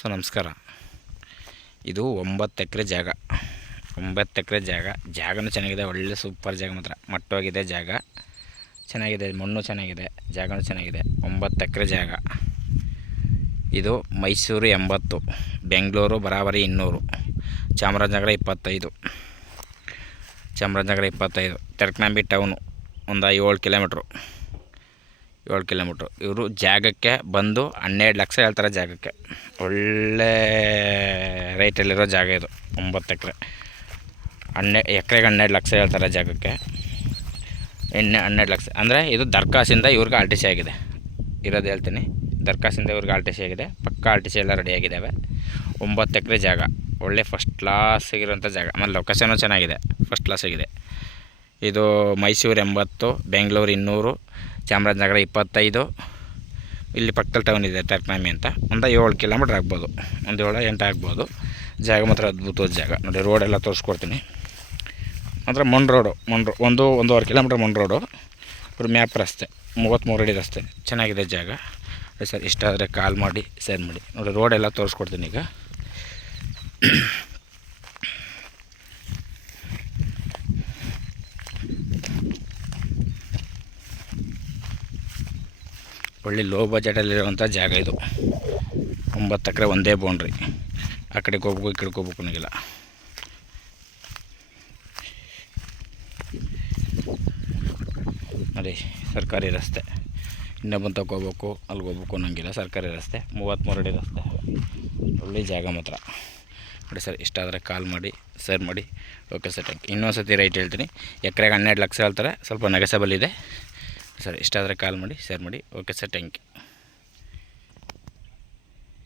So ನಮಸ್ಕಾರ. ಇದು 9 ಎಕರೆ ಜಾಗ. 9 ಎಕರೆ ಜಾಗನೂ ಚೆನ್ನಾಗಿದೆ. ಒಳ್ಳೆ ಸೂಪರ್ ಜಾಗ, ಮಾತ್ರ ಮಟ್ಟವಾಗಿದೆ. ಜಾಗ ಚೆನ್ನಾಗಿದೆ, ಮಣ್ಣು ಚೆನ್ನಾಗಿದೆ, ಜಾಗನೂ ಚೆನ್ನಾಗಿದೆ. 9 ಎಕರೆ ಜಾಗ. ಇದು ಮೈಸೂರು 80, ಬೆಂಗಳೂರು ಬರಾಬರಿ 200, ಚಾಮರಾಜನಗರ 25, ತರ್ಕನಂಬಿ ಟೌನು ಒಂದು 7 ಕಿಲೋಮೀಟ್ರು. ಇವರು ಜಾಗಕ್ಕೆ ಬಂದು 12 ಲಕ್ಷ ಹೇಳ್ತಾರೆ. ಜಾಗಕ್ಕೆ ಒಳ್ಳೆ ರೇಟಲ್ಲಿರೋ ಜಾಗ ಇದು. 9 ಎಕರೆ, ಎಕರೆಗೆ 12 ಲಕ್ಷ ಹೇಳ್ತಾರೆ ಜಾಗಕ್ಕೆ. 12 ಲಕ್ಷ ಅಂದರೆ ಇದು ದರ್ಖಾಸಿಂದ ಇವ್ರಿಗೆ ಆರ್ ಟಿ ಸಿ ಆಗಿದೆ. ಇರೋದು ಹೇಳ್ತೀನಿ, ದರ್ಖಾಸಿಂದ ಇವ್ರಿಗೆ ಆರ್ ಟಿ ಸಿ ಆಗಿದೆ. ಪಕ್ಕ ಆರ್ ಟಿ ಸಿ ಎಲ್ಲ ರೆಡಿಯಾಗಿದ್ದಾವೆ. 9 ಎಕರೆ ಜಾಗ, ಒಳ್ಳೆ ಫಸ್ಟ್ ಕ್ಲಾಸ್ ಆಗಿರೋಂಥ ಜಾಗ. ಆಮೇಲೆ ಲೊಕೇಶನು ಚೆನ್ನಾಗಿದೆ, ಫಸ್ಟ್ ಕ್ಲಾಸ್ ಆಗಿದೆ. ಇದು ಮೈಸೂರು 80, ಬೆಂಗಳೂರು 200, ಚಾಮರಾಜನಗರ 25. ಇಲ್ಲಿ ಪಕ್ಕದಲ್ಲಿ ಟೌನ್ ಇದೆ ತರ್ಕನಂಬಿ ಅಂತ. ಒಂದು 7 ಕಿಲೋಮೀಟ್ರ್ ಆಗ್ಬೋದು, ಒಂದು 7-8 ಆಗ್ಬೋದು. ಜಾಗ ಮಾತ್ರ ಅದ್ಭುತವಾದ ಜಾಗ ನೋಡಿ. ರೋಡೆಲ್ಲ ತೋರಿಸ್ಕೊಡ್ತೀನಿ. ಮಾತ್ರ ಮಣ್ಣು 1-1.5 ಕಿಲೋಮೀಟ್ರ್ ಮಣ್ಣು ರೋಡು. ಮ್ಯಾಪ್ ರಸ್ತೆ, 33 ಅಡಿ ರಸ್ತೆ. ಚೆನ್ನಾಗಿದೆ ಜಾಗ ಸರ್. ಇಷ್ಟ ಆದರೆ ಕಾಲ್ ಮಾಡಿ, ಶೇರ್ ಮಾಡಿ ನೋಡಿ. ರೋಡೆಲ್ಲ ತೋರಿಸ್ಕೊಡ್ತೀನಿ ಈಗ. ಒಳ್ಳೆ ಲೋ ಬಜೆಟಲ್ಲಿರುವಂಥ ಜಾಗ ಇದು. 9 ಎಕರೆ, ಒಂದೇ ಬೌಂಡ್ರಿ. ಆ ಕಡೆಗೆ ಹೋಗ್ಬೇಕು, ಈ ಕಡೆಗೆ ಹೋಗ್ಬೇಕು ಅನ್ನೋಂಗಿಲ್ಲ. ನೋಡಿ, ಸರ್ಕಾರಿ ರಸ್ತೆ. ಇನ್ನೂ ಬಂತಕ್ಕೆ ಹೋಗ್ಬೇಕು, ಅಲ್ಲಿಗೆ ಹೋಗ್ಬೇಕು ಅನ್ನೋಂಗಿಲ್ಲ. ಸರ್ಕಾರಿ ರಸ್ತೆ, 33 ಅಡಿ ರಸ್ತೆ. ಒಳ್ಳೆ ಜಾಗ ಮಾತ್ರ ನೋಡಿ ಸರ್. ಇಷ್ಟ ಆದರೆ ಕಾಲ್ ಮಾಡಿ, ಶೇರ್ ಮಾಡಿ. Okay sir, thank you. ಇನ್ನೊಂದು ಸತಿ ರೈಟ್ ಹೇಳ್ತೀನಿ. ಎಕರೆಗೆ 12 ಲಕ್ಷ ಹೇಳ್ತಾರೆ, ಸ್ವಲ್ಪ ನೆಗೆಸಬಲ್ ಇದೆ ಸರ್. ಇಷ್ಟ ಆದರೆ ಕಾಲ್ ಮಾಡಿ, ಶೇರ್ ಮಾಡಿ. Okay sir, thank you.